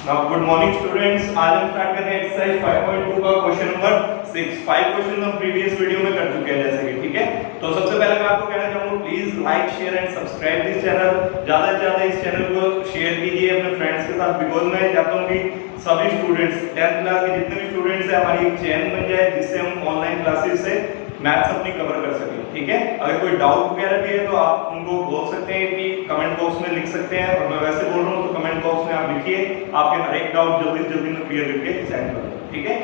Now good morning students, आज हम start कर रहे हैं एक्सरसाइज 5.2 का क्वेश्चन नंबर 6। 5 क्वेश्चन हम प्रीवियस वीडियो में कर चुके हैं जैसे कि, ठीक है। तो सबसे पहले मैं आपको कहना चाहूंगा please like share and subscribe this channel. ज्यादा से ज्यादा इस चैनल को शेयर कीजिए अपने फ्रेंड्स के साथ, बिकॉज मैं चाहता हूं कि सभी स्टूडेंट्स 10th क्लास के जितने भी स्टूडेंट्स हैं हमारी एक चैन बन जाए जिससे हम ऑनलाइन क्लासेस से मैथ्स अपनी कवर कर सकें, ठीक है। अगर कोई डाउट वगैरह भी है तो आप उनको बोल सकते हैं कि कमेंट बॉक्स में लिख सकते हैं, और मैं वैसे बोल रहा हूँ तो कमेंट बॉक्स में आप लिखिए, आपके हर एक डाउट जल्दी से जल्दी में क्लियर करके सेंड कर दूँ, ठीक है।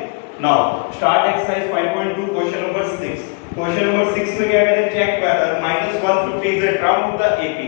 Now start exercise 5.2 question number 6। Question number 6 में क्या कहते हैं, check whether -150 is a term of the AP.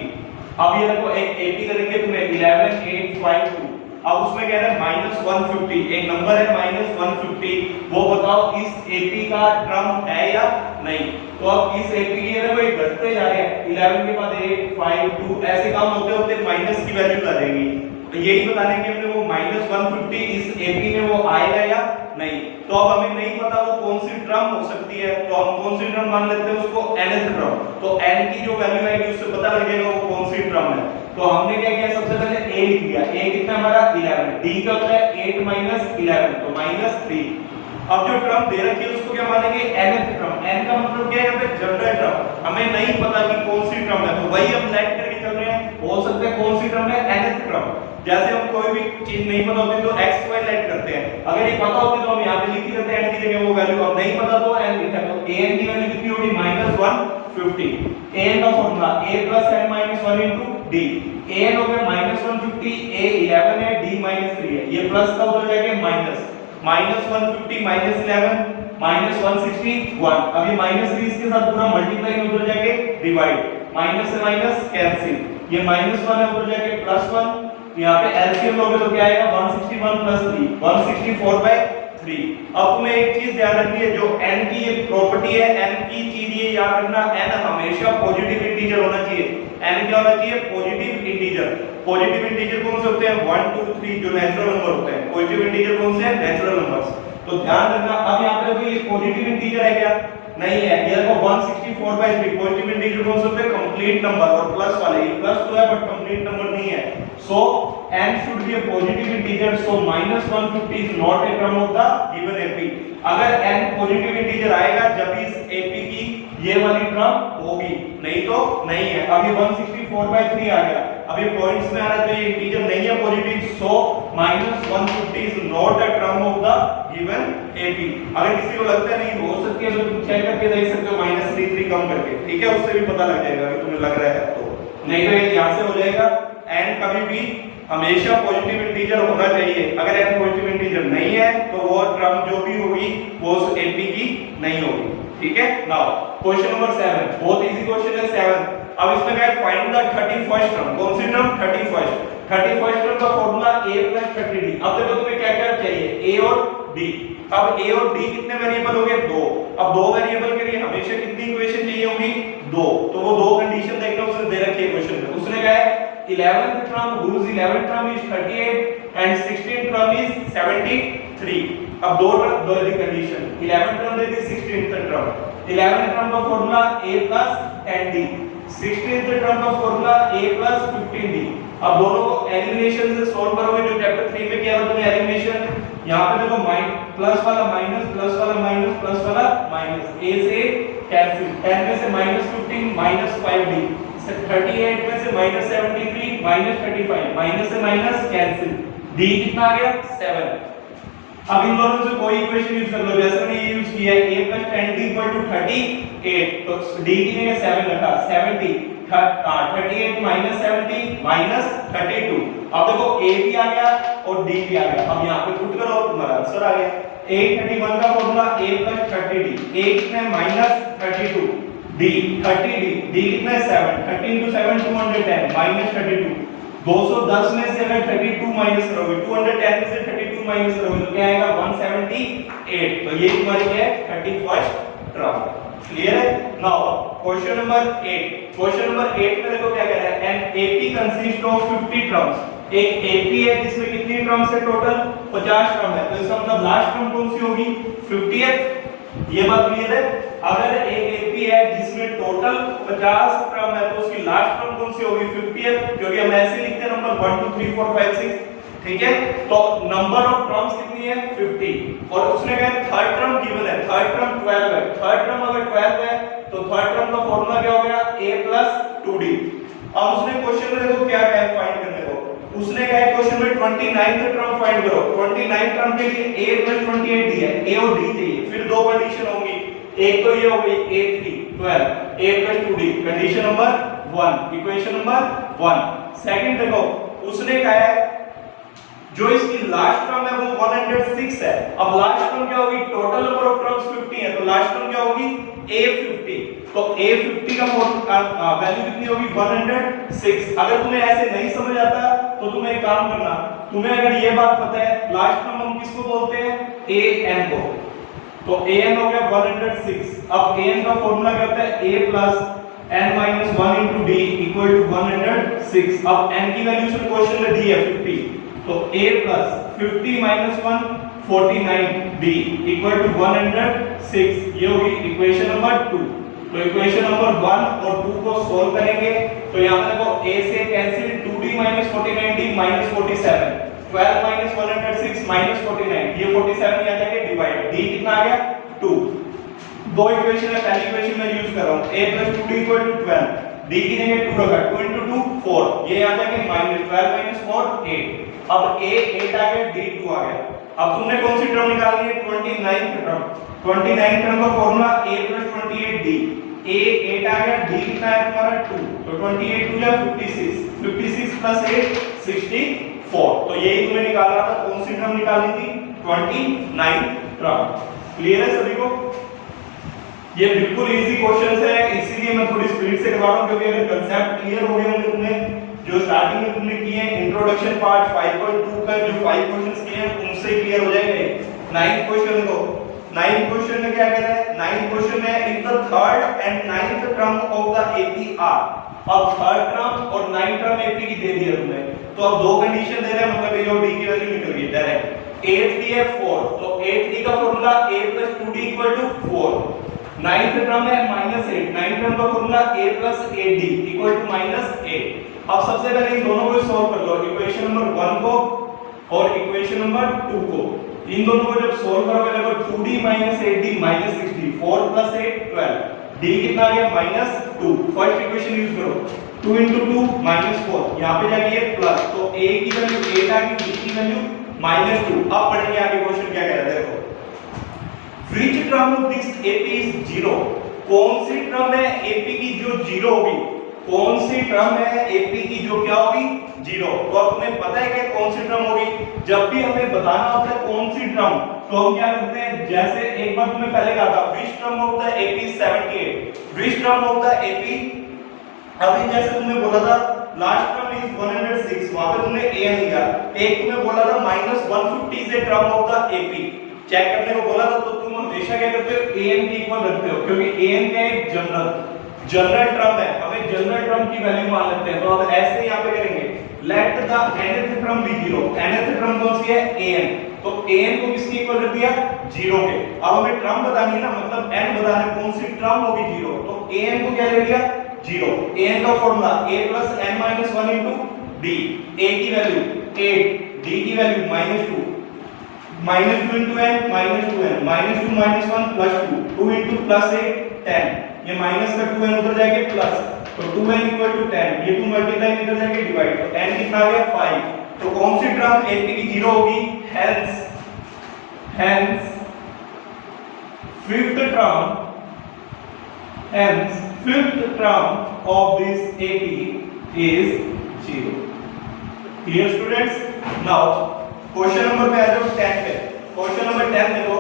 अब ये देखो एक एपी करेंगे तुम्हें 11852, अब उसमें कह रहा है -150, एक नंबर है -150, वो बताओ इस एपी का टर्म है या नहीं। तो अब इस एपी की ना भाई घटते जा रहे हैं, 11 के बाद 8 5 2 ऐसे काम होते होते माइनस की वैल्यू आ जाएगी। तो यही बताने के हमने वो -150 इस एपी में वो आएगा या नहीं। तो अब हमें नहीं पता वो कौन सी टर्म हो सकती है, तो हम कौन सी टर्म मान लेते हैं उसको nth टर्म। तो n की जो वैल्यू आएगी उससे पता लग जाएगा वो कौन सी टर्म है। तो हमने क्या किया, सबसे पहले a लिख दिया, a कितना हमारा 11, d का होता है 8 - 11 तो -3। अब जो टर्म दे रखी है उसको क्या मानेंगे, nth टर्म। n का मतलब क्या है, यहाँ पे जनरल टर्म, हमें नहीं पता कि कौन सी टर्म है, तो वही हम लेट करके चल रहे हैं, हो सकता है कौन सी टर्म है, nth टर्म। जैसे हम कोई भी चीज नहीं पता होती तो x y लेट करते हैं, अगर ये पता होती तो हम यहाँ पे लिख ही देते हैं n की जगह वो वैल्यू, अब नहीं पता तो n लिखा, तो an की वैल्यू कितनी होगी -150। an का formula a + n - 1 * d, an हो गया -150, a 11 है, d -3 है, ये प्लस का उधर जाके माइनस, -150 - 11 -161। अब ये -3 इसके साथ पूरा मल्टीप्लाई उधर जाके डिवाइड, माइनस से माइनस कैंसिल, ये -1 है उधर जाके +1, यहाँ पे एलसीएम लोगे तो क्या आएगा 161 + 3 164/3। अब तुम्हें एक चीज ध्यान रखनी है, जो n की ये प्रॉपर्टी है, n की चीज ये याद रखना, n हमेशा पॉजिटिव इंटीजर होना चाहिए। n क्या होना चाहिए, पॉजिटिव इंटीजर। पॉजिटिव इंटीजर कौन से होते हैं, 1 2 3 जो नेचुरल नंबर होते हैं। पॉजिटिव इंटीजर कौन से हैं, नेचुरल नंबर्स। तो ध्यान रखना, अब यहाँ पे देखो ये पॉजिटिव इंटीजर है क्या, नहीं है, ये देखो 164/3 पॉजिटिव इंटीजर कौन से होते हैं, कंप्लीट नंबर, और प्लस वाले, ये प्लस तो है बट कंप्लीट नंबर नहीं है। So n should be a positive integer, so -150 is not a term of the given AP। अगर n पॉजिटिव इंटीजर आएगा जब इस AP की ये वाली टर्म होगी, नहीं तो नहीं है। अभी 164/3 आ गया, अभी पॉइंट्स में आ रहा है तो ये इंटीजर नहीं है positive, so -150 is not a term of the given AP। अगर किसी को लगता है नहीं हो सकती है तो तुम चेक करके देख सकते हो -3 कम करके, ठीक है, उससे भी पता लग जाएगा अगर तुम्हें लग रहा है तो, नहीं तो ये यहां से हो जाएगा। n कभी भी हमेशा पॉजिटिव इंटीजर होना चाहिए, अगर n पॉजिटिव इंटीजर नहीं है तो वो टर्म जो भी होगी वो उस एपी की नहीं होगी, ठीक है। नाउ क्वेश्चन नंबर 7, बहुत इजी क्वेश्चन है 7। अब इसमें क्या है, फाइंड द 31st टर्म। कौन सी टर्म, 31st टर्म का फार्मूला a + 30d। अब देखो तुम्हें क्या क्या चाहिए, a और d। अब a और d कितने वेरिएबल हो गए, 2। अब 2 वेरिएबल के लिए हमेशा कितनी इक्वेशन चाहिए होगी, 2। तो वो 2 कंडीशन देखना उसने दे रखी है क्वेश्चन में। उसने कहा है 11th term whose 11th term is 38 and 16th term is 73। अब दो कंडीशन, 11th term दे दी, 16th term। 11th term का formula a + 10d, 16th term का फार्मूला a + 15d। अब दोनों को एलिमिनेशन से सॉल्व करोगे, जो चैप्टर 3 में किया था तुमने एलिमिनेशन। यहां पे देखो प्लस वाला माइनस, प्लस वाला माइनस, प्लस वाला माइनस, a से कैंसिल, 10 में से -15 -5d, 38 में से -73 -35, माइनस से माइनस कैंसिल, d कितना आ गया 7। अब इन दोनों से कोई इक्वेशन यूज कर लो, जैसे मैंने ये यूज किया है a + 10d = 38, तो d की जगह 7 रखा, 70 38 - 70 - 32। अब देखो a भी आ गया और d भी आ गया, अब यहाँ पे पुट करो तुम्हारा आंसर आ गया। 831 का फार्मूला a + 30d, a कितना है -32, d 30d, d कितना है 7, 13 × 7 210 -32। 210 में से अगर 32 माइनस करोगे, 210 में से 32 माइनस करोगे तो क्या आएगा 178। तो ये तुम्हारी क्या है 31st टर्म। क्लियर है। Now question number 8। Question number 8 में देखो क्या कह रहा है, an AP consist of 50 terms. एक एपी है जिसमें कितनी टर्म्स है, टोटल 50 टर्म है, तो इसका मतलब लास्ट टर्म कौन सी होगी, 50th। ये बात क्लियर है। अगर एक एपी है जिसमें टोटल 50 टर्म है तो उसकी लास्ट टर्म कौन सी होगी, 50th, क्योंकि हम ऐसे लिखते हैं नंबर 1 2 3 4 5 6। ठीक है। तो नंबर ऑफ टर्म्स कितनी है 50 और उसने कहा थर्ड टर्म गिवन है, थर्ड टर्म 12 है। थर्ड टर्म अगर 12 है तो थर्ड टर्म का फॉर्मूला क्या हो गया a + 2d। अब उसने क्वेश्चन में देखो क्या कहा है फाइंड करने को, उसने कहा है क्वेश्चन में 29th टर्म फाइंड करो। 29th टर्म के लिए a + 28 दी है, a और d चाहिए। फिर दो कंडीशन होंगी, एक तो ये हो गई a3 12 a + 2d condition number 1, equation number 1। Second देखो उसने कहा है जो इसकी लास्ट टर्म है वो 106 है। अब लास्ट टर्म क्या होगी, टोटल नंबर ऑफ टर्म्स 50 है तो लास्ट टर्म क्या होगी a50। तो a50 का वैल्यू कितनी होगी 106। अगर तुम्हें ऐसे नहीं समझ आता तो तुम्हें एक काम करना, तुम्हें अगर ये बात पता है लास्ट टर्म हम किसको बोलते हैं an को, तो an हो गया 106। अब an का फॉर्मूला क्या होता है a + n - 1 * d = 106। अब n की वैल्यू से क्वेश्चन में दी है 50, तो a + 50 - 1 49 d = 106। ये होगी इक्वेशन नंबर 2। तो इक्वेशन नंबर 1 और 2 को सॉल्व करेंगे तो यहां पे देखो a से कैंसिल 2d - 49d - 47 12 - 106 - 49 ये 47 यहां जाके डिवाइड, d कितना आ गया 2। दो इक्वेशन है, पहली इक्वेशन मैं यूज कर रहा हूं a + 2d = 12 d की जगह 2 रखा 2 * 2 4 ये यहां जाके -12 - 4 8। अब a 8 आ गया d 2 आ गया। अब तुमने कौन सी टर्म निकालनी है 29th टर्म। 29th टर्म का फॉर्मूला a + 28d, a 8 आ गया d कितना है तुम्हारा 2, तो 28 2 या 56 56 + 8 64। तो यही तुम्हें निकालना था, कौन सी टर्म निकालनी थी 29th टर्म। क्लियर है सभी को? ये बिल्कुल इजी क्वेश्चंस है, इसीलिए मैं थोड़ी स्पीड से करवा रहा हूं क्योंकि अगर कांसेप्ट क्लियर हो गए होंगे तुम्हें जो स्टार्टिंग में तुमने किए हैं इंट्रोडक्शन पार्ट 5.2 का जो 5 क्वेश्चंस किए हैं उनसे क्लियर हो जाएंगे। 9th क्वेश्चन देखो, 9th क्वेश्चन में क्या कह रहा है, 9th क्वेश्चन में if the third and 9th term of the AP are. अब थर्ड टर्म और 9th टर्म एपी की दे दी है तुमने, तो अब दो कंडीशन दे रहे हैं, मतलब ये और डी की वैल्यू निकल गई डायरेक्ट। 8d है 4, तो 8d का formula a + 2d = 4। 9th term है -8, 9th टर्म का फॉर्मूला a + 8d = -8। अब सबसे पहले इन दोनों को सॉल्व कर लो, इक्वेशन नंबर 1 को और इक्वेशन नंबर 2 को। इन दोनों को जब सॉल्व करोगे देखो 2d - 8d - 60 4 + 8 12 d कितना आ गया -2। फर्स्ट इक्वेशन यूज करो 2 * 2 -4 यहां पे जाके ये प्लस, तो a की वैल्यू 8 आ गई, d की वैल्यू -2। अब पढ़ेंगे आगे क्वेश्चन क्या कह रहा है देखो, which term of this AP is 0। कौन सी टर्म है AP की जो 0 होगी, कौन सी टर्म है AP की जो क्या होगी 0। तो अब तुम्हें पता है कि कौन सी टर्म होगी, जब भी हमें बताना होता है कौन सी टर्म तो हम क्या करते हैं, जैसे एक बार तुम्हें पहले कहा था which term of the AP is 78, which term of the AP। अभी जैसे तुमने बोला था लास्ट टर्म इज 106, वहां पे तुमने an लिया, एक तुम्हें बोला था -150 is a term of the AP check करने को बोला था, तो तुम हमेशा क्या करते हो an की इक्वल रखते हो क्योंकि an क्या एक जनरल टर्म है, हमें जनरल टर्म की वैल्यू मान लेते हैं। तो अब ऐसे यहां पे करेंगे let the nth term be 0। nth term कौन सी है an, तो an को किसके इक्वल रख दिया 0 के। अब हमें टर्म बतानी है ना, मतलब n बताना है कौन सी टर्म होगी 0, तो an को क्या ले लिया 0। an का formula a + n - 1 * d, a की वैल्यू 8 d की वैल्यू -2 -2 * n -2n -2 -1 + 2 2 * +8 10 ये माइनस का 2n उधर जाएंगे प्लस, तो 2n = 10 ये 2 मल्टीप्लाई इधर जाएंगे डिवाइड, तो n कितना आ गया 5। तो कौन सी टर्म AP की 0 होगी, hence fifth term of this AP is 0। clear students? now question number पे आ जाओ 10 पे। क्वेश्चन नंबर 10 देखो,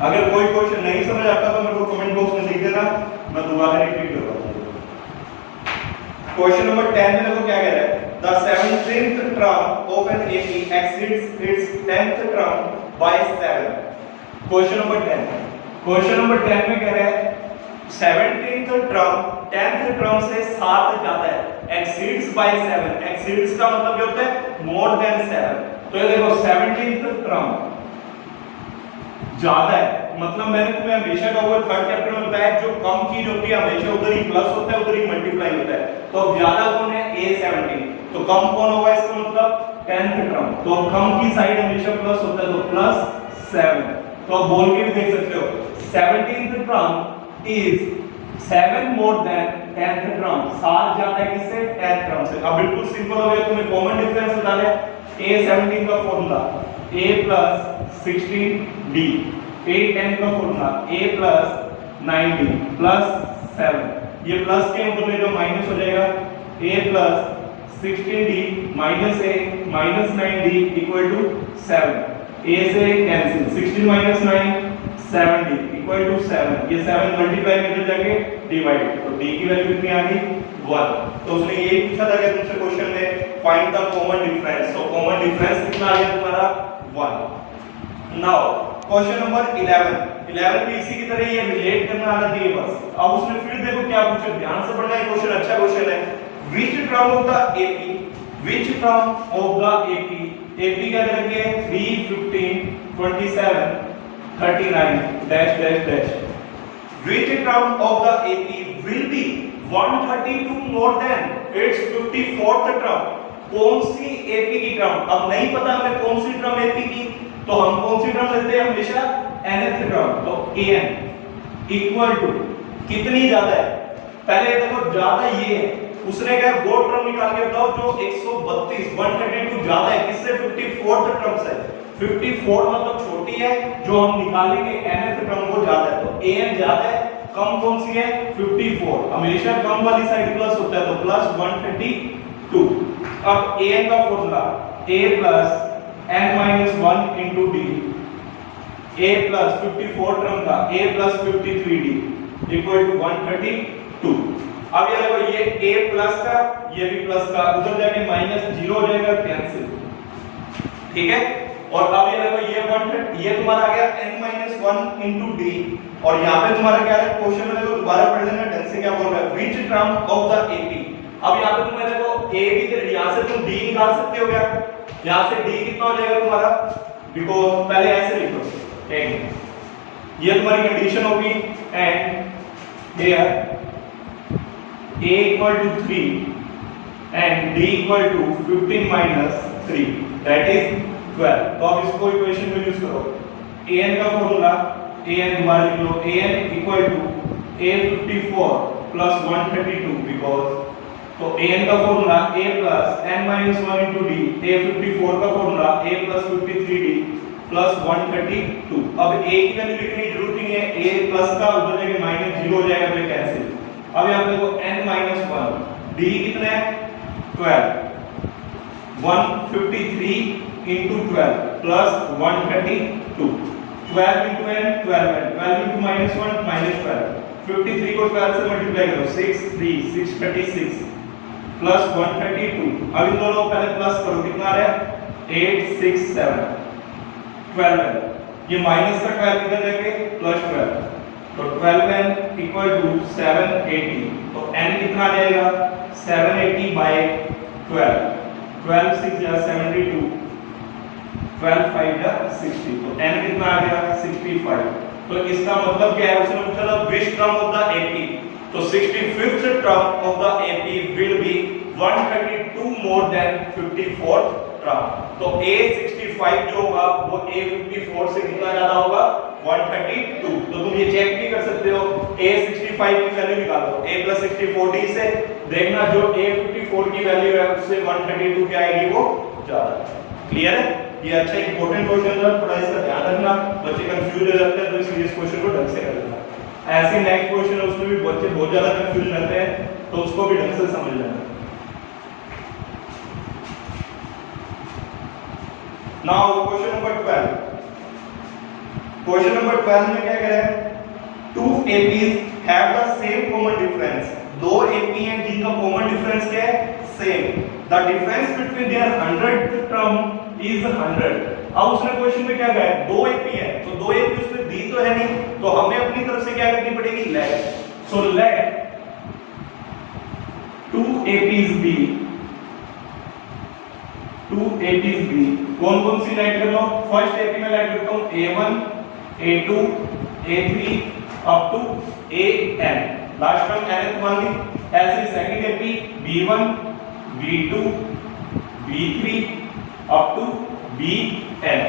अगर कोई क्वेश्चन नहीं समझ आता तो मेरे को कमेंट बॉक्स में लिख देना, मैं दोबारा रिपीट करवा दूंगा। क्वेश्चन नंबर 10 में देखो क्या कह रहा है, the 17th term of an AP exceeds its 10th term by 7। Question number 10 में कह रहा है 17th टर्म 10th टर्म से 7 ज्यादा है, exceeds by 7। exceeds का मतलब क्या होता है more than 7। तो ये देखो 17th टर्म ज्यादा है मतलब मैंने तुम्हें हमेशा का वो थर्ड चैप्टर में बताया जो कम चीज होती है हमेशा उधर ही प्लस होता है उधर ही मल्टीप्लाई होता है। तो अब ज्यादा कौन है A17, तो कम कौन होगा इसका मतलब 10th टर्म, तो कम की साइड हमेशा प्लस होता है तो +7। तो अब बोल के भी देख सकते हो 17th term is 7 more than 10th term, 7 ज्यादा है किससे 10th टर्म से। अब बिल्कुल सिंपल हो गया, तुम्हें कॉमन डिफरेंस निकालना है। A17 का फॉर्मूला A + 16D, A10 का फॉर्मूला A + 9D + 7, ये प्लस के ऊपर में जो माइनस हो जाएगा A + 16D - A - 9D = 7, A से कैंसिल 16 - 9 7D = 7, ये 7 मल्टीप्लाई में इधर जाके डिवाइड, तो D की वैल्यू कितनी आ गई 1। तो उसने ये पूछा था कि तुमसे क्वेश्चन में फाइंड द कॉमन डिफरेंस, तो कॉमन डिफरेंस कितना आ गया तुम्हारा 1। नाउ क्वेश्चन नंबर 11 भी इसी की तरह ये रिलेट करना आना चाहिए बस। अब उसने फिर देखो क्या पूछा, ध्यान से पढ़ना है क्वेश्चन, अच्छा क्वेश्चन है। Which term of the AP, which term of the AP क्या दे रखी है 3 15 27 39 dash dash dash, which term of the AP will be 132 more than it's 54th term, कौन सी AP की टर्म, अब नहीं पता हमें कौन सी टर्म AP की, तो हम कौन सी टर्म लेते हैं हमेशा nth टर्म, तो an इक्वल टू कितनी ज्यादा है, पहले देखो ज्यादा ये है, उसने कहा वो टर्म निकाल के बताओ जो 132 ज्यादा है किससे 54th टर्म से, 54 मतलब छोटी है, जो हम निकालेंगे nth टर्म वो ज्यादा है, तो an ज्यादा है, कम कौन सी है 54, हमेशा कम वाली साइड प्लस होता है तो +132। अब an का formula A + n-1 into D, A + 54 term का A + 53D = 132। अब ये देखो ये A प्लस का ये भी प्लस का, उधर जाके -0 हो जाएगा कैंसिल, ठीक है। और अब ये देखो ये तुम्हारा आ गया n-1 into D, और यहाँ पे तुम्हारा क्या है क्वेश्चन में देखो दोबारा पढ़ लेना ढंग से क्या बोल रहा है, which term of the AP। अब यहाँ पे तुम्हें देखो A भी, यहाँ से तुम D निकाल सकते हो क्या, यहाँ से D कितना हो जाएगा तुम्हारा, बिकॉज पहले ऐसे लिखो n, ये तुम्हारी कंडीशन होगी and here A = 3 and D = 15 - 3 that is 12। तो अब इसको इक्वेशन में यूज करो, an का फॉर्मूला an दोबारा लिख लो, an = A54 + 132 बिकॉज, तो an का formula A + n-1 into D, A54 का फॉर्मूला A + 53D + 132। अब A की वैल्यू लिखने की जरूरत नहीं है, A प्लस का उधर जाके -0 हो जाएगा तो कैंसिल। अब यहाँ पे देखो n-1 D कितना है 12, 153 into 12 plus 132, 12 into n 12 n, 12 into -1 -12, 53 को 12 से मल्टीप्लाई करो 6 3 636 प्लस 132। अब इन दोनों पहले प्लस करो, कितना आ रहा है 8 6 7 12n, ये माइनस का 12 इधर जाके +12, तो 12n = 780, तो n कितना आ जाएगा 780/12, 12 6 या 72, 12 5 या 60, तो n कितना आ गया 65। तो इसका मतलब क्या है, उसने पूछा था which term of the AP, तो 65th term of the AP will be 132 more than 54th term, तो A65 जो होगा वो A54 से कितना ज्यादा होगा 132। तो तुम ये चेक भी कर सकते हो, A65 की वैल्यू निकालो A + 64D से, देखना जो A54 की वैल्यू है उससे 132 क्या आएगी वो ज्यादा। क्लियर है, ये अच्छा इंपॉर्टेंट क्वेश्चन है, थोड़ा इसका ध्यान रखना, बच्चे कंफ्यूज हो जाते हैं तो इसलिए इस क्वेश्चन को ढंग से कर लेना। ऐसे नेक्स्ट क्वेश्चन है उसमें भी बच्चे बहुत ज्यादा कंफ्यूज रहते हैं, तो उसको भी ढंग से समझ लेना। Now question number 12, question number 12 में क्या कह रहा है, two APs have the same common difference, दो AP हैं जिनका कॉमन डिफरेंस क्या है same, the difference between their 100th term is 100। अब उसने क्वेश्चन में क्या कहा है, दो AP है, तो दो AP उसमें दी तो है नहीं, तो हमें अपनी तरफ से क्या करनी पड़ेगी let, so let two APs be, two APs be, कौन कौन सी लाइट कर लो, फर्स्ट AP में लाइट करता हूं A1 A2 A3 up to AN, last term nth मान ली। ऐसे second AP B1 B2 B3 up to BN।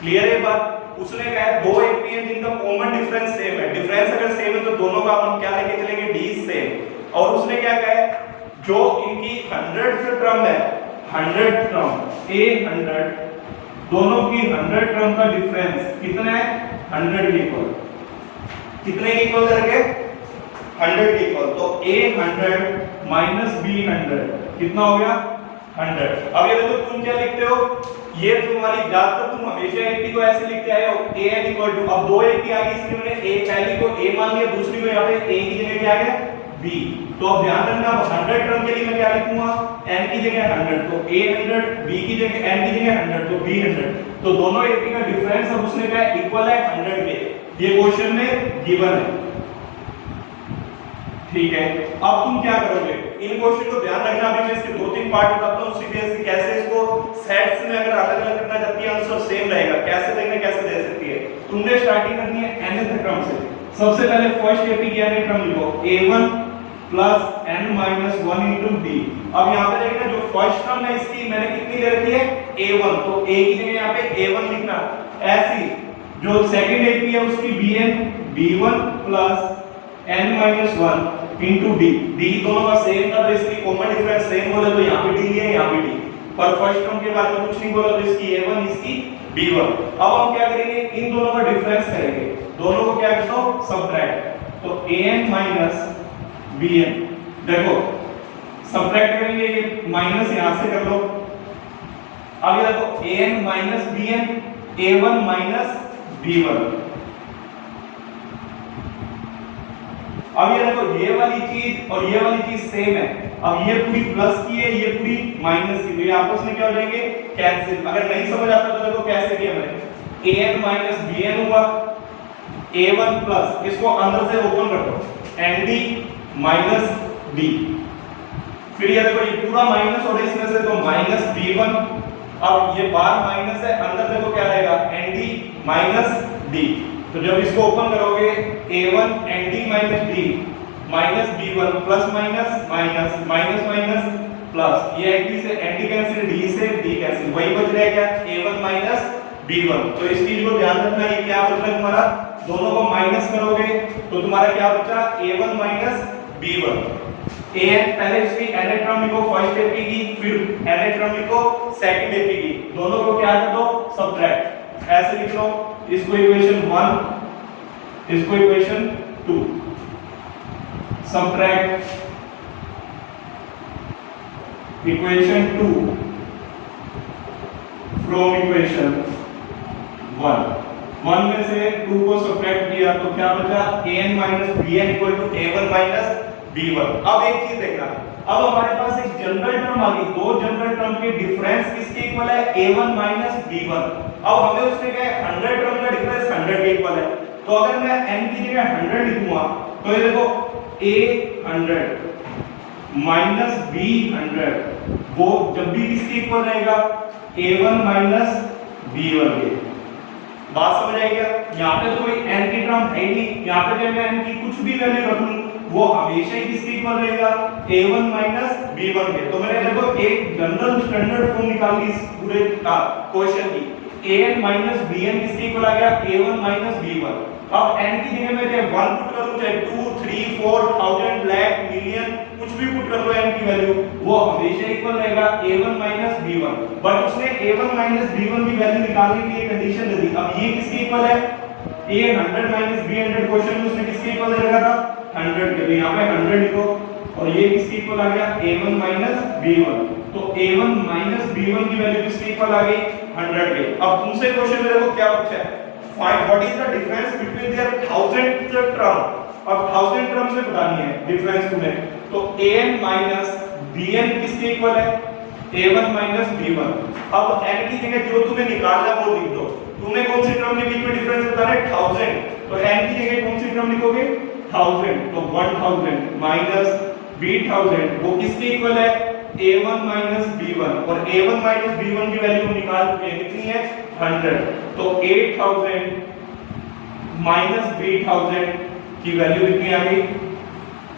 Clear है बात? उसने कहा है दो AP हैं जिनका कॉमन डिफरेंस सेम है। डिफरेंस अगर सेम है तो दोनों का हम क्या लेके चलेंगे, D सेम। और उसने क्या कहा है, जो इनकी 100th टर्म है, 100th टर्म A100, दोनों की 100 टर्म का डिफरेंस कितना है, 100 के इक्वल। कितने के इक्वल करके, 100 के इक्वल। तो A100 माइनस B100 कितना हो गया, 100। अब ये देखो तुम क्या लिखते हो, ये तुम्हारी ज्यादातर तुम हमेशा AP को ऐसे लिखते आए हो, AN इक्वल टू, अब दो AP आ गई, इसलिए मैंने A पहली को A मान लिया, दूसरी को यहाँ पे A की जगह क्या आ गया, B। तो अब ध्यान रखना, 100 टर्म के लिए मैं क्या लिखूंगा, N की जगह 100, तो A100, B की जगह N की जगह 100, तो B100। तो दोनों AP का डिफरेंस अब उसने कहा इक्वल है 100 के। ये क्वेश्चन में गिवन है, ठीक है। अब तुम क्या करोगे, इन क्वेश्चन को ध्यान रखना। अभी मैं इसके दो तीन पार्ट बताता हूं सीबीएसई कैसे इसको सेट्स में अगर अलग अलग करना चाहती है आंसर सेम रहेगा, कैसे देखना कैसे दे सकती है। तुमने स्टार्टिंग करनी है nth टर्म से। सबसे पहले फर्स्ट एपी की nth टर्म लिखो, a1 plus n minus 1 into d। अब यहां पे देखना जो फर्स्ट टर्म है इसकी मैंने कितनी ले रखी है, a1, तो a की जगह यहां पे a1 लिखना। ऐसी जो सेकंड एपी है उसकी bn, b1 plus n minus 1 into d। d दोनों का सेम था तो इसकी कॉमन डिफरेंस सेम बोले तो यहां पे d लिया, यहां पे d। पर फर्स्ट टर्म के बारे में कुछ नहीं बोला तो इसकी a1 इसकी b1। अब हम क्या करेंगे, इन दोनों का डिफरेंस करेंगे, दोनों को क्या कर दो, सबट्रैक्ट। तो an माइनस bn, देखो सबट्रैक्ट करेंगे, ये माइनस यहां से कर लो। अब ये देखो an minus bn, a1 minus b1। अब ये देखो ये वाली चीज और ये वाली चीज सेम है। अब ये पूरी प्लस की है, ये पूरी माइनस की, तो ये आपस में क्या हो जाएंगे, कैंसिल। अगर नहीं समझ आता तो देखो कैसे किया मैंने, an माइनस bn हुआ, a1 प्लस, इसको अंदर से ओपन कर दो, nd माइनस d। फिर ये देखो ये पूरा माइनस हो रहा है इसमें से, तो माइनस b1। अब ये बार माइनस है, अंदर देखो क्या रहेगा, nd माइनस d। तो जब इसको ओपन करोगे a1 nd minus d minus b1 plus minus minus minus minus plus, ये nd से nd कैंसिल, d से d कैंसिल, वही बच रहा है क्या, a1 माइनस b1। तो इस चीज को ध्यान रखना, ये क्या बच रहा है तुम्हारा, दोनों को माइनस करोगे तो तुम्हारा क्या बचा, a1 माइनस b1। an पहले इसकी nth टर्म लिखो फर्स्ट एपी की, फिर nth टर्म लिखो सेकंड एपी की, दोनों को क्या कर दो, सबट्रैक्ट। ऐसे लिख लो, इसको इक्वेशन 1, इसको equation 2, subtract equation 2 from equation 1 में से 2 को सबट्रैक्ट किया तो क्या बचा, an minus bn equal to a1 minus b1। अब एक चीज देखना, अब हमारे पास एक जनरल टर्म आ गई, दो जनरल टर्म के डिफरेंस किसके इक्वल है, a1 माइनस b1। अब हमें उसने कहा 100 टर्म का डिफरेंस 100 के इक्वल है, तो अगर मैं n की जगह 100 लिखूंगा तो ये देखो a100 माइनस b100 वो जब भी किसके इक्वल रहेगा, a1 माइनस b1 के। बात समझ आई क्या? यहाँ पे तो कोई n की टर्म है ही नहीं, यहाँ पे जब मैं n की कुछ भी वैल्यू रख लूं वो हमेशा ही किसके इक्वल रहेगा, a1 माइनस b1 के। तो मैंने देखो एक जनरल स्टैंडर्ड फॉर्म निकाल ली इस पूरे क्वेश्चन की, an माइनस bn किसके इक्वल आ गया, a1 माइनस b1। अब n की जगह मैं चाहे 1 पुट करूं, चाहे 2 3 4 1000 लाख मिलियन कुछ भी पुट कर लो n की वैल्यू, वो हमेशा इक्वल रहेगा a1 माइनस b1। बट उसने a1 माइनस b1 की वैल्यू निकालने के लिए कंडीशन दे दी। अब ये किसके इक्वल है, a100 माइनस b100 क्वेश्चन में उसने किसके इक्वल दे रखा था, 100 के। तो यहाँ पे 100 लिखो और ये किसके इक्वल आ गया, a1 माइनस b1। तो a1 माइनस b1 की वैल्यू किसके इक्वल आ गई, 100 के। अब तुमसे क्वेश्चन में देखो क्या पूछा है, find what is the difference between there 1000th term. अब 1000 टर्म से बतानी है डिफरेंस तुम्हें, तो an माइनस bn किसके इक्वल है, a1 माइनस b1। अब n की जगह जो तुम्हें निकालना वो लिख दो। तुम्हें कौन सी टर्म के बीच में डिफरेंस बताना है, 1000, तो n की जगह कौन सी टर्म लिखोगे, 1000। तो 1000 माइनस b1000 वो किसके इक्वल है, a1 माइनस b1। और a1 माइनस b1 की वैल्यू निकाल चुके हैं, कितनी है, 100। तो 8000 माइनस b1000 की वैल्यू कितनी आ गई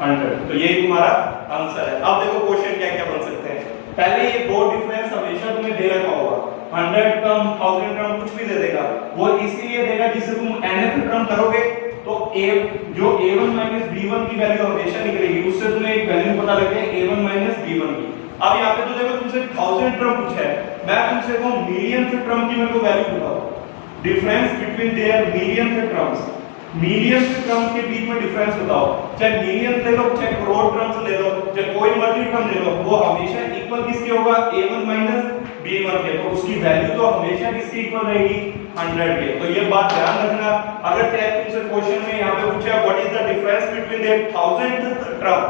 100। तो यही तुम्हारा आंसर है। अब देखो क्वेश्चन क्या क्या बन सकते हैं। पहले ये दो डिफरेंस हमेशा तुम्हें दे रखा होगा, 100 टर्म 1000 टर्म कुछ भी दे देगा, वो इसीलिए देगा जिससे तुम nth टर्म करोगे तो a जो a1 b1 की वैल्यू हमेशा निकलेगी, उससे तुम्हें एक वैल्यू पता लगे a1 b1 की। अब यहाँ पे तो देखो तुमसे 1000 टर्म पूछा है, मैं तुमसे कहूँ मिलियन टर्म की मेरे को वैल्यू बताओ, difference between there million terms, million term के बीच में डिफरेंस बताओ, चाहे मिलियन ले लो चाहे करोड़ टर्म्स ले लो चाहे कोई मल्टी टर्म ले लो, वो हमेशा इक्वल किसके होगा a1 b1 के, तो उसकी वैल्यू तो हमेशा किसकी इक्वल रहेगी 100 के। तो ये बात ध्यान रखना। अगर चाहे तुमसे क्वेश्चन में यहाँ पे पूछा what is the difference between the 1000th term,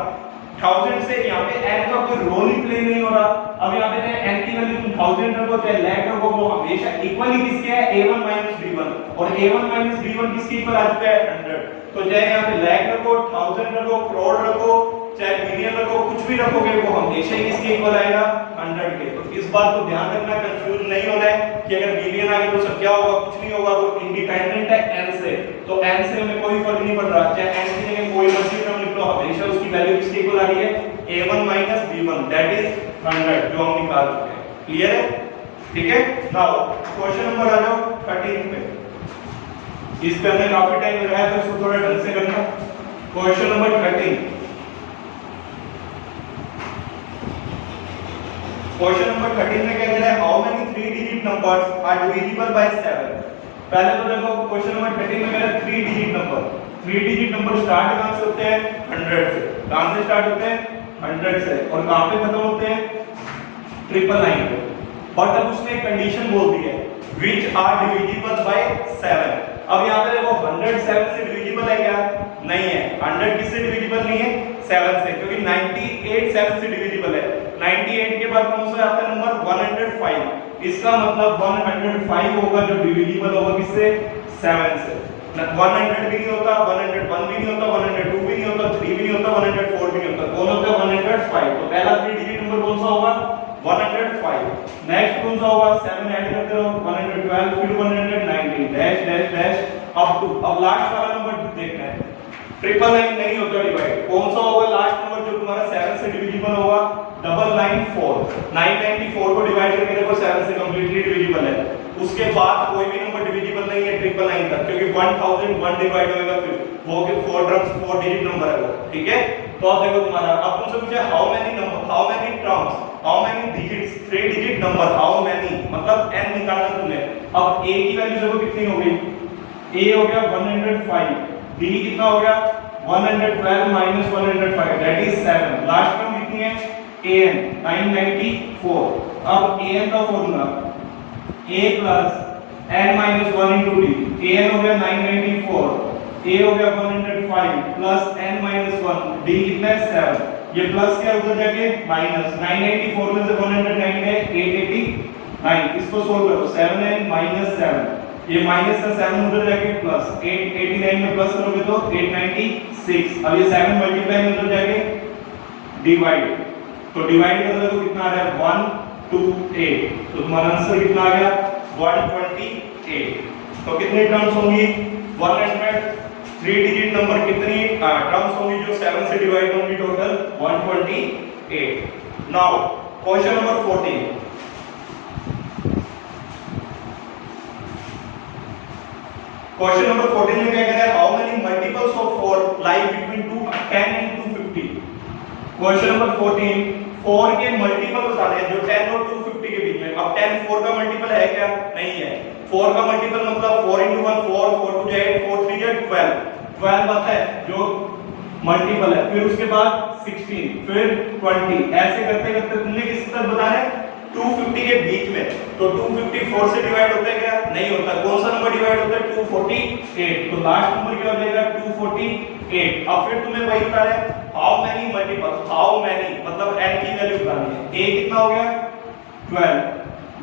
1000 से यहाँ पे n का कोई रोल ही प्ले नहीं हो रहा। अब यहाँ पे n की वैल्यू तुम 1000 रखो चाहे लाख रखो, वो हमेशा इक्वल ही किसके है a1 b1, और a1 b1 किसके इक्वल आ चुका है 100। तो चाहे यहाँ पे लाख रखो 1000 रखो करोड़ रखो चाहे मिलियन रखो, कुछ भी रखोगे वो हमेशा किसके इक्वल आएगा 100 के। तो इस बात को ध्यान रखना, कंफ्यूज नहीं होना है कि अगर मिलियन आ गया तो सब क्या होगा, कुछ नहीं होगा, वो इंडिपेंडेंट है n से, तो n से हमें कोई फर्क नहीं पड़ रहा, चाहे n की जगह कोई मर्जी टर्म लिख लो, हमेशा उसकी वैल्यू किसके इक्वल आ रही है a1 b1, दैट इज 100, जो हम निकाल चुके हैं। क्लियर है? ठीक है। नाउ क्वेश्चन नंबर आ जाओ 13 पे। इस पे हमने काफी टाइम लगाया तो इसको थोड़ा ढंग से करना। क्वेश्चन नंबर 13, क्वेश्चन नंबर 13 में क्या कह रहा है, how many 3 digit numbers are divisible by 7। पहले तो देखो क्वेश्चन नंबर 13 में कह रहा है 3 digit number, 3 digit number start कहां से होते हैं 100 से, कहां से स्टार्ट होते हैं 100 से, और कहां पे खत्म होते हैं 999 पे। बट अब उसने एक कंडीशन बोल दी है व्हिच आर डिविजिबल बाय 7। अब यहां पे देखो 100 7 से डिविजिबल है क्या, नहीं है। 100 किससे डिविजिबल नहीं है 7 से, क्योंकि 98 7 से डिविजिबल है। 98 के बाद कौन सा आता है नंबर 105, इसका मतलब 105 होगा जो डिविजिबल होगा किससे 7 से। 100 भी नहीं होता, 101 भी नहीं होता, 102 भी नहीं होता, 3 भी नहीं होता, 104 भी नहीं होता, कौन होता है 105। तो पहला 3 डिजिट नंबर कौन सा होगा 105। नेक्स्ट कौन सा होगा 7 ऐड करते रहो 112, फिर 119 dash dash dash up to, अब लास्ट वाला नंबर देखना है 999 नहीं होता डिवाइड, कौन सा होगा लास्ट नंबर जो तुम्हारा 7 से डिविजिबल होगा 994। 994 को डिवाइड करके देखो 7 से कंप्लीटली डिविजिबल है, उसके बाद कोई भी नंबर डिविजिबल नहीं है 999 तक, क्योंकि 1001 डिवाइड होएगा फिर वो के 4 टर्म्स 4 डिजिट नंबर है वो। ठीक है। तो अब देखो तुम्हारा, अब तुमसे पूछा how many number, how many terms, how many digits, 3 digit number, how many मतलब n निकालना तुमने। अब a की वैल्यू देखो कितनी हो गई, a हो गया 105, d कितना हो गया 112 minus 105 that is 7, last term कितनी है an 994। अब an का formula a plus n minus 1 into d, an हो गया 994, a हो गया 105 प्लस n माइनस 1, d कितना है 7, ये प्लस क्या उधर जाके माइनस, 994 में से 109 है 889, इसको सोल्व करो 7n माइनस 7, ये माइनस का 7 उधर जाके प्लस 889 में प्लस करोगे तो 896, अब ये 7 मल्टीप्लाई में उधर जाके डिवाइड, तो डिवाइड करोगे तो कितना आ रहा है 128, तो तुम्हारा आंसर कितना आ गया 128। तो कितनी टर्म्स होंगी 100, 3 डिजिट नंबर कितनी टर्म्स होंगी जो 7 से डिवाइड होंगी, total 128। Now question number 14, question number 14 में क्या कह रहा है how many multiples of 4 lie between 10 and 250। Question number 14, 4 के मल्टीपल बताने हैं जो 10 और 250 के बीच में। अब 10 4 का मल्टीपल है क्या, नहीं है। 4 का मल्टीपल मतलब 4 into 1 4, 4 2 8, 4 3 12, 12 आता है जो मल्टीपल है, फिर उसके बाद 16, फिर 20, ऐसे करते करते तुमने किस तक बताना है 250 के बीच में। तो 250 4 से डिवाइड होता है क्या, नहीं होता। कौन सा नंबर डिवाइड होता है 248, तो लास्ट नंबर क्या हो जाएगा 248। अब फिर तुम्हें वही बता रहा है how many multiple, how many मतलब n की वैल्यू बतानी है। a कितना हो गया 12,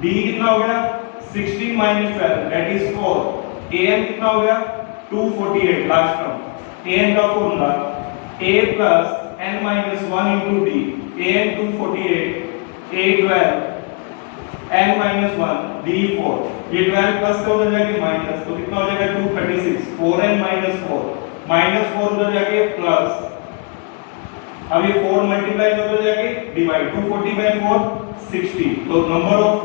d कितना हो गया 16 माइनस 12 दैट इज 4, an कितना हो गया 248 लास्ट टर्म। an का formula a plus n minus 1 into d, an 248, a 12 n minus 1 d4, ये 12 प्लस का उधर जाके माइनस, तो कितना हो जाएगा 236, 4n माइनस 4, माइनस 4 उधर जाके प्लस, अब ये 4 मल्टीप्लाई उधर जाके डिवाइड, 240 बाय 4 60, तो नंबर ऑफ,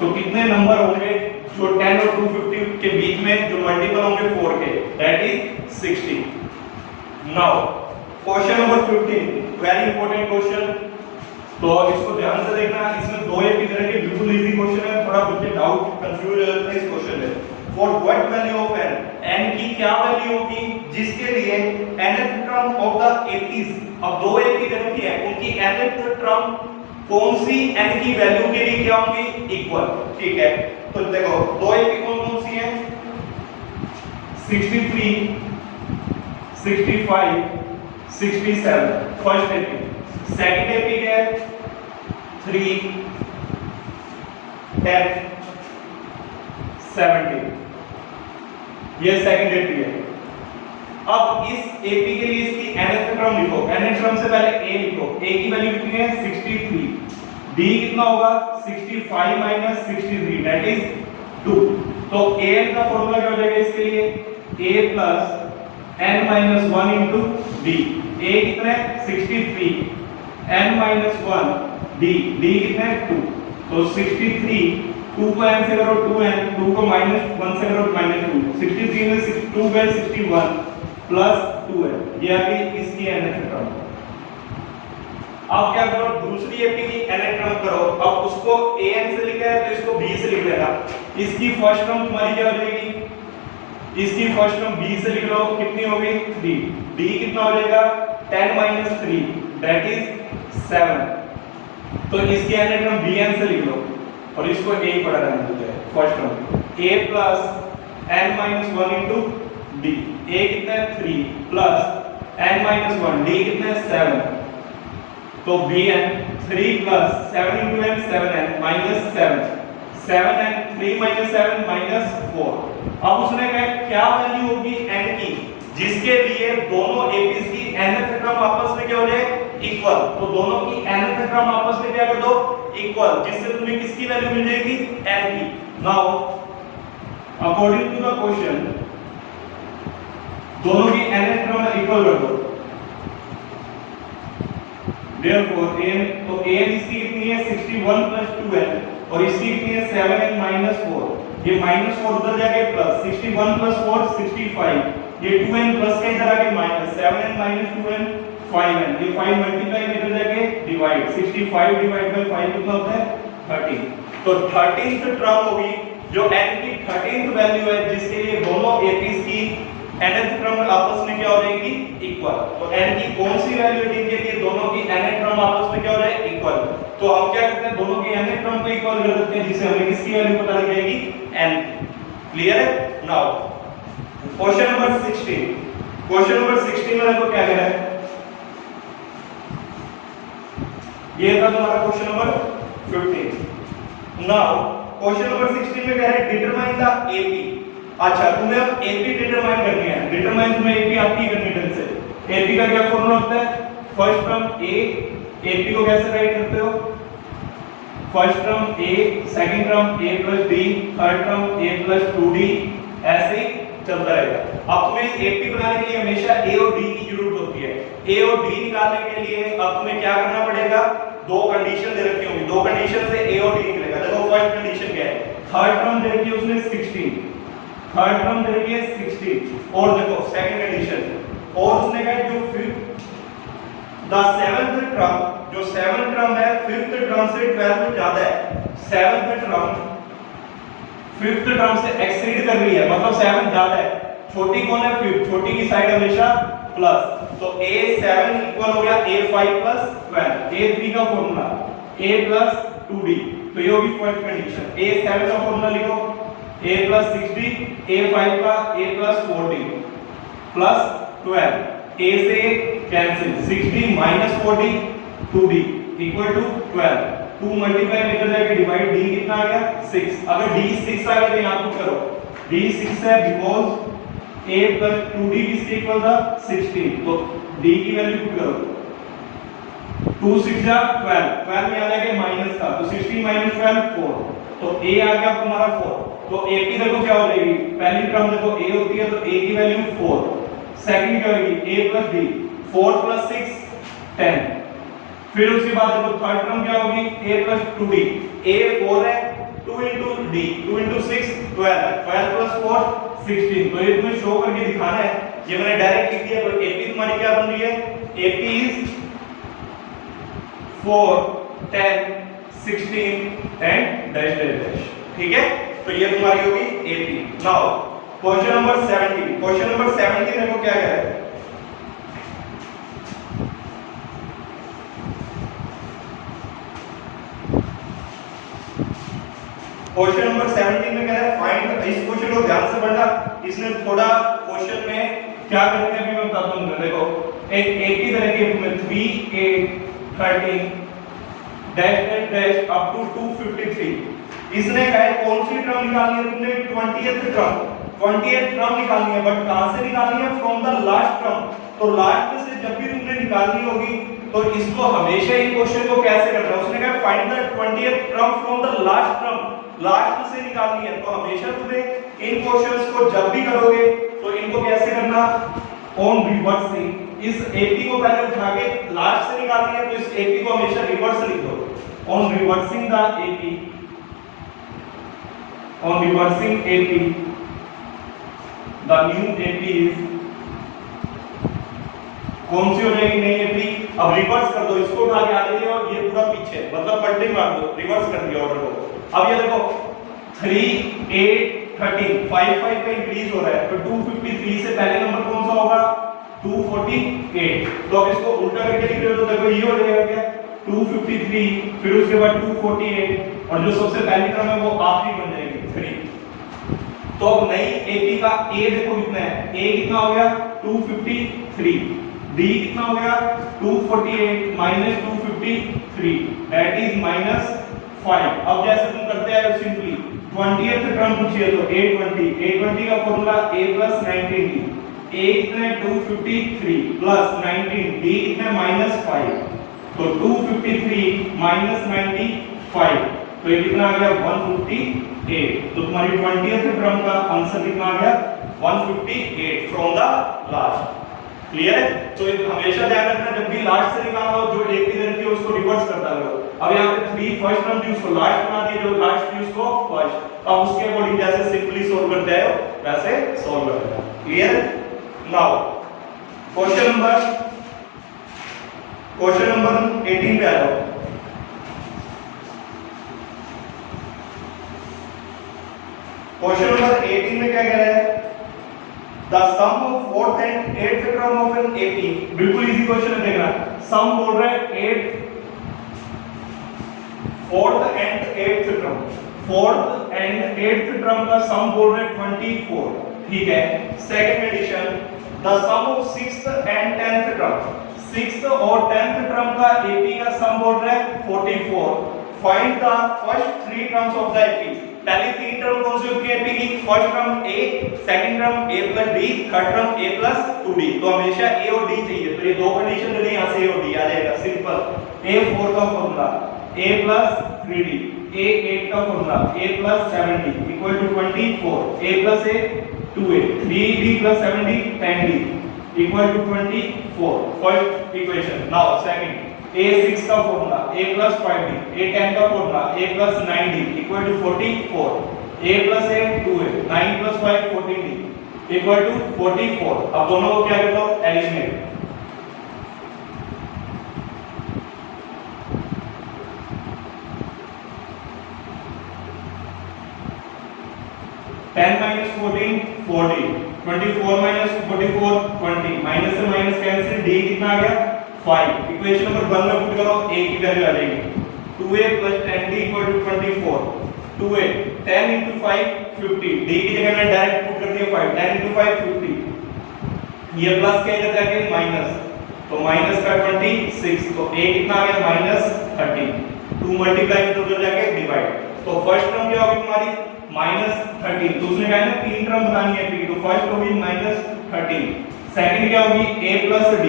तो कितने नंबर होंगे जो 10 और 250 के बीच में जो मल्टीपल होंगे 4 के, that is 60। Now question number 15, very important question, तो इसको ध्यान से देखना, इसमें दो एक की तरह के बिल्कुल इजी क्वेश्चन है, थोड़ा बच्चे डाउट कंफ्यूज हो जाते हैं इस क्वेश्चन में। For what value of n, n की क्या वैल्यू होगी जिसके लिए nth term of the APs, अब दो एक की तरह की है, उनकी nth टर्म कौन सी n की वैल्यू के लिए क्या होंगी, इक्वल, ठीक है। तो देखो दो एक की कौन कौन सी है, 63, 65, 67 फर्स्ट एपी, सेकंड एपी क्या है 3, 10, 70, ये सेकंड एपी है। अब इस एपी के लिए इसकी nth टर्म लिखो, nth टर्म से पहले a लिखो, a की वैल्यू कितनी है 63, d कितना होगा 65 माइनस 63 दैट इज 2, तो an का फॉर्मूला क्या हो जाएगा इसके लिए a plus n minus 1 into d, a कितना है 63, n माइनस 1 d, d कितना है 2, तो 63, 2 को n से करो 2n, 2 को माइनस 1 से करो माइनस 2, 63 में 2 गए 61 प्लस 2n, ये आ गई इसकी nth टर्म। अब क्या करो, दूसरी एपी की nth टर्म करो, अब उसको an से लिखा है तो इसको b से लिख लेना, इसकी फर्स्ट टर्म तुम्हारी क्या हो जाएगी, इसकी फर्स्ट टर्म b से लिख लो, कितनी होगी 3, d कितना हो जाएगा 10 माइनस 3 दैट इज 7, तो इसकी nth टर्म bn से लिख लो और इसको a पढ़ा रहने दो, first term a plus n minus 1 into d, a कितना है 3 प्लस n माइनस 1, d कितना है 7, तो bn 3 plus 7 into n 7n minus 7, 7n 3 minus 7 minus 4। अब उसने कहा क्या वैल्यू होगी n की जिसके लिए दोनों एपीज की nth टर्म आपस में क्या हो जाए इक्वल, तो दोनों की nth टर्म आपस में क्या कर दो इक्वल, जिससे तुम्हें किसकी वैल्यू मिल जाएगी n की। Now according to the question दोनों की nth टर्म इक्वल कर दो, therefore n, तो n इसकी कितनी है 61 प्लस 2n और इसकी कितनी है 7n माइनस 4, ये माइनस 4 उधर जाके प्लस 61 प्लस 4 65, ये 2n प्लस का इधर आके minus 7n minus 2n 5n, ये 5 मल्टीप्लाई इधर जाके डिवाइड, 65 डिवाइड बाय 5 कितना होता है 13, तो 13th टर्म होगी जो n की 13th वैल्यू है जिसके लिए दोनों एपीज की nth टर्म आपस में क्या हो जाएगी इक्वल, तो n की कौन सी वैल्यू है जिनके लिए दोनों की nth टर्म आपस में क्या हो जाए इक्वल, तो हम क्या करते हैं दोनों की nth टर्म को इक्वल कर देते हैं जिससे हमें किसकी वैल्यू पता लग जाएगी n। क्लियर है। Now question number 16, question number 16 में हमको क्या कहना है, ये था तुम्हारा question number 15। Now question number 16 में कह रहा है डिटरमाइन द एपी, अच्छा तुम्हें अब एपी डिटरमाइन करनी है, डिटरमाइन तुम्हें एपी आती है करनी ढंग से, एपी का क्या फॉर्मूला होता है फर्स्ट टर्म a, एपी को कैसे राइट करते हो first term a, second term a plus d, third term a plus 2d, ऐसे ही चलता रहेगा। अब तुम्हें एपी बनाने के लिए हमेशा a और d की जरूरत होती है, a और d निकालने के लिए अब तुम्हें क्या करना पड़ेगा, दो कंडीशन दे रखी होंगी, दो कंडीशन से a और d निकलेगा। देखो फर्स्ट कंडीशन क्या है, थर्ड टर्म दे रखी है उसने 16, थर्ड टर्म दे रखी है 16, और देखो सेकंड कंडीशन और उसने कहा जो फिफ्थ द सेवंथ टर्म, जो सेवंथ टर्म है फिफ्थ टर्म से 12 ज्यादा है, सेवंथ टर्म फिफ्थ टर्म से एक्सीड कर रही है, मतलब 7 ज्यादा है, छोटी कौन है फिफ्थ, छोटी की साइड हमेशा प्लस, तो a7 इक्वल हो गया a5 प्लस 12, a3 का फॉर्मूला a प्लस 2d, तो ये होगी फर्स्ट कंडीशन। a7 का फॉर्मूला लिखो a प्लस 60, a5 का a प्लस 40 प्लस 12, a से cancel, 60 minus 40 2d equal to 12, 2 multiply इधर जाके डिवाइड, d कितना आ गया 6, अगर d 6 आ गया तो यहां पुट करो, d 6 है बिकॉज़ a प्लस 2d किसके इक्वल था 16, तो d की वैल्यू पुट करो, 2 6 जा 12, 12 में आ जाएगा माइनस का, तो 16 माइनस 12 4, तो a आ गया तुम्हारा 4, तो ap देखो क्या हो जाएगी, पहली टर्म देखो a होती है तो a की वैल्यू 4, सेकंड क्या होगी a प्लस b, 4 प्लस 6 10, फिर उसके बाद देखो थर्ड टर्म क्या होगी a प्लस 2d, a 4 है, 2 into d, 2 into 6 12, 12 plus 4 16, तो ये तुम्हें शो करके दिखाना है, ये मैंने डायरेक्ट लिख दिया। तो AP तुम्हारी क्या बन रही है, AP is 4 10 16 and dash dash dash, ठीक है, तो ये तुम्हारी होगी AP। Now question number 17, question number 17 देखो क्या कह रहा है, क्वेश्चन नंबर 17 में कह रहा है फाइंड, इस क्वेश्चन को ध्यान से पढ़ना, इसने थोड़ा क्वेश्चन में क्या करते हैं अभी मैं बताता हूं। देखो एक ही तरह के 3 8 13 dash dash dash up to 253, इसने कहा है कौन सी टर्म निकालनी है तुमने, 20th टर्म निकालनी है, बट कहां से निकालनी है, फ्रॉम द लास्ट टर्म। तो लास्ट से जब भी तुमने निकालनी होगी तो इसको हमेशा इन क्वेश्चन को कैसे करना है, उसने कहा find the 20th term from the last term, last से निकालनी है। तो हमेशा तुम्हें इन क्वेश्चंस को जब भी करोगे तो इनको कैसे करना, ऑन रिवर्सिंग, इस AP को पहले उठा के लास्ट से निकालनी है तो इस AP को हमेशा रिवर्स लिख दो, on reversing the AP, on reversing AP the new AP is, कौन सी हो जाएगी नई AP, अब रिवर्स कर दो, इसको उठा के आगे ले और ये पूरा पीछे, मतलब पलटी मार दो, रिवर्स कर दिया ऑर्डर को। अब ये देखो 3 8 13 5 5 का इंक्रीज हो रहा है, तो 253 से पहले नंबर कौन सा होगा, 248, तो अब इसको उल्टा करके लिख रहे हो तो देखो ये हो जाएगा क्या 253, फिर उसके बाद 248 और जो सबसे पहली टर्म है वो आखिरी बन जाएगी 3। तो अब नई AP का A देखो कितना है, A कितना हो गया 253, D कितना हो गया 248 माइनस 253 दैट इज -5। अब जैसे तुम करते हैं सिंपली 20th टर्म पूछिए तो A20 का formula A plus 19D, A कितना है 253 प्लस 19, D कितना है -5, तो 253 माइनस 95, तो ये कितना आ गया 158। तो तुम्हारी 20th टर्म का आंसर कितना आ गया 158 फ्रॉम द लास्ट। क्लियर है, तो ये हमेशा ध्यान रखना जब भी लास्ट से निकालना हो जो AP रहती है उसको रिवर्स करता रहो। अब यहाँ पे 3 फर्स्ट टर्म थी उसको लास्ट बना दिया, जो लास्ट थी उसको फर्स्ट, अब उसके अकॉर्डिंग जैसे सिंपली सॉल्व करते हैं वैसे सॉल्व करना। क्लियर, नाउ क्वेश्चन नंबर 18 पे आ जाओ। क्वेश्चन नंबर 18 में क्या कह रहा है, the sum of 4th and 8th term of an AP, बिल्कुल इजी क्वेश्चन है, देखना सम बोल रहा है 4th and 8th term, 4th and 8th term का सम बोल रहे 24, ठीक है। Second condition the sum of 6th and 10th term, 6th और 10th टर्म का AP का सम बोल रहा है 44, find the first 3 terms of the AP। पहली 3 टर्म कौन सी होती है AP की, first term A, second term A plus D, third term A plus 2D, तो हमेशा A और D चाहिए, तो ये दो कंडीशन दे दी, यहां से A और D आ जाएगा सिंपल। A4 का formula A plus 3D, A8 का formula A plus 7D equal to 24, A plus A 2A, 3D plus 7D 10D equal to 24, first equation. Now second A6 का formula A plus 5D, A10 का formula A plus 9D equal to 44, A plus A 2A, 9 plus 5 14D equal to 44। अब दोनों को क्या कर लो, eliminate. 10 minus 14 40, 24 minus 44 20, minus से minus cancel, D कितना आ गया 5। इक्वेशन नंबर 1 में पुट करो, A की वैल्यू आ जाएगी 2A plus 10D equal to 24, 2A 10 into 5 50, D की जगह मैंने डायरेक्ट पुट कर दिया 5, 10 into 5 50, ये प्लस के इधर जाके माइनस, तो माइनस का 26, तो A कितना आ गया -30, 2 मल्टीप्लाई में उधर जाके डिवाइड, तो फर्स्ट टर्म क्या होगी तुम्हारी -13, तो उसने कहा है ना 3 टर्म बनानी है तो फर्स्ट होगी -13, सेकंड क्या होगी A plus D,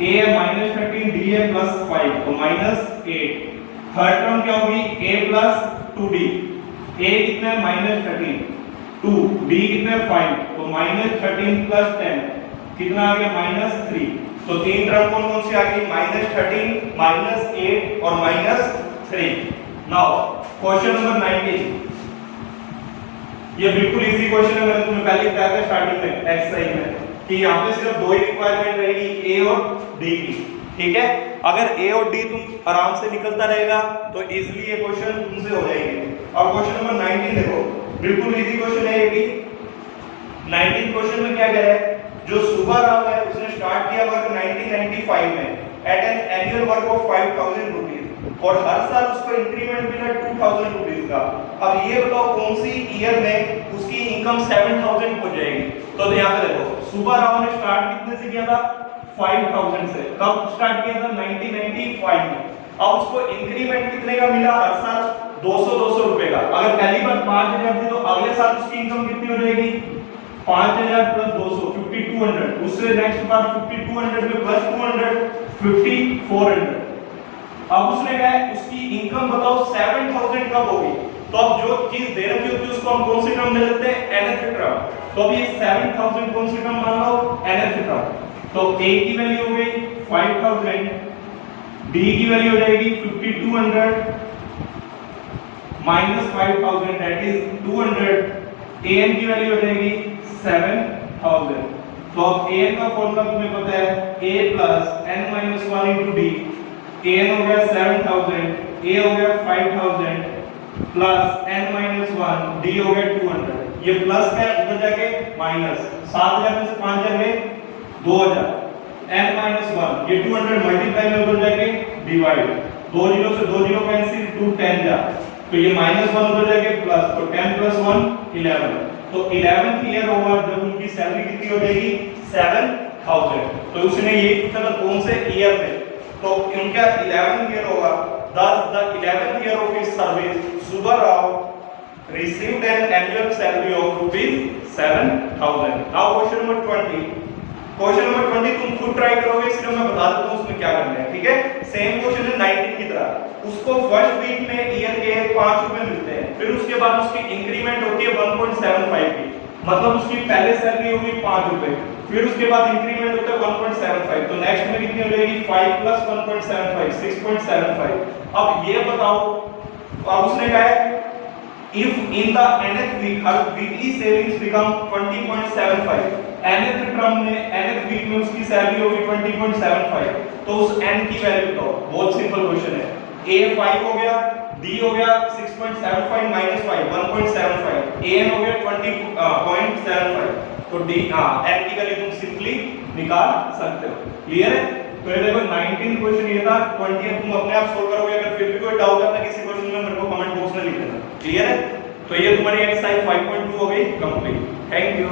A है -13, D है +5, तो -8, थर्ड टर्म क्या होगी A plus 2D, a कितना है -13, 2 b कितना है 5, तो -13 प्लस 10 कितना आ गया -3। तो तीन टर्म कौन कौन सी आ गई, -13, -8 और -3। नाउ क्वेश्चन नंबर 19, ये बिल्कुल इजी क्वेश्चन है, मैंने तुम्हें पहले बताया था स्टार्टिंग में एक्सरसाइज में कि यहाँ पे सिर्फ दो ही रिक्वायरमेंट रहेगी, ए और डी की, ठीक है। अगर ए और डी तुम आराम से निकलता रहेगा तो इजीली ये क्वेश्चन तुमसे हो जाएंगे। अब क्वेश्चन नंबर 19 देखो, बिल्कुल इजी क्वेश्चन है ये भी। 19 क्वेश्चन में क्या कह रहा है, जो सुबह राव है उसने स्टार्ट किया वर्क 1995 में at an annual work of 5000 rupees और हर साल उसको इंक्रीमेंट मिला 2000 रुपीस का। अब ये बताओ कौन सी ईयर में उसकी इनकम 7000 हो जाएगी। तो यहाँ पे देखो, सुबह राव ने स्टार्ट कितने से किया था, 5000 से। कब स्टार्ट किया था, 1995 में। अब उसको इंक्रीमेंट कितने का मिला, हर साल 200 रुपए का। अगर पहली बार 5000 थी तो अगले साल उसकी इनकम कितनी हो जाएगी, 5000 प्लस 200 5200। उससे नेक्स्ट बार 5200 में प्लस 200 5400। अब उसने कहा है उसकी इनकम बताओ 7000 कब होगी। तो अब जो चीज दे रखी होती है उसको हम कौन सी टर्म ले लेते हैं, nth टर्म। तो अब ये 7000 कौन सी टर्म मान लो, nth टर्म। तो a की वैल्यू हो गई 5000, d की वैल्यू हो जाएगी 5200 माइनस 5000 दैट इज 200, an की वैल्यू हो जाएगी 7000। तो अब an का फॉर्मूला तुम्हें पता है, a plus n minus 1 into d। an हो गया 7000, a हो गया 5000 प्लस n माइनस 1, d हो गया 200। ये प्लस है उधर जाके माइनस, 7000 में से 5000 गए 2000, n माइनस 1 ये 200 मल्टीप्लाई में उधर जाके डिवाइड, 2 जीरो से 2 जीरो कैंसिल, 2 10 जा, तो ये -1 उधर जाके प्लस, तो 10 प्लस 1 11। तो 11th ईयर होगा जब उनकी सैलरी कितनी हो जाएगी, 7000। तो उसने ये पूछा था कौन से ईयर में, तो इनका 11th ईयर होगा। thus the 11th year of his service Subba Rao received an annual salary of ₹7000। now question number 20, question number 20 तुम खुद ट्राई करोगे, सिर्फ मैं बता देता हूं उसमें क्या करना है, ठीक है। सेम क्वेश्चन है 19 की तरह। उसको फर्स्ट वीक में ईयर के 5 रुपए मिलते हैं, फिर उसके बाद उसकी इंक्रीमेंट होती है 1.75 की, मतलब उसकी पहले सैलरी होगी 5 रुपए, फिर उसके बाद इंक्रीमेंट होता है 1.75, तो नेक्स्ट में कितनी हो जाएगी 5 प्लस 1.75 6.75। अब ये बताओ, अब उसने कहा है if in the nth week her weekly savings become 20.75, nth term में nth वीक में उसकी सैलरी होगी 20.75, तो उस n की वैल्यू बताओ। बहुत सिंपल क्वेश्चन है, a 5 हो गया, d हो गया 6.75 माइनस 5 1.75, an हो गया 20.75, तो d n की वैल्यू तुम सिंपली निकाल सकते हो। क्लियर है। तो ये देखो 19 क्वेश्चन ये था, 20 तुम अपने आप सोल्व करोगे। अगर फिर भी कोई डाउट आता है किसी क्वेश्चन में मेरे को कमेंट बॉक्स में लिख देना। क्लियर है। तो ये तुम्हारी एक्सरसाइज 5.2 हो गई कंप्लीट। Thank you.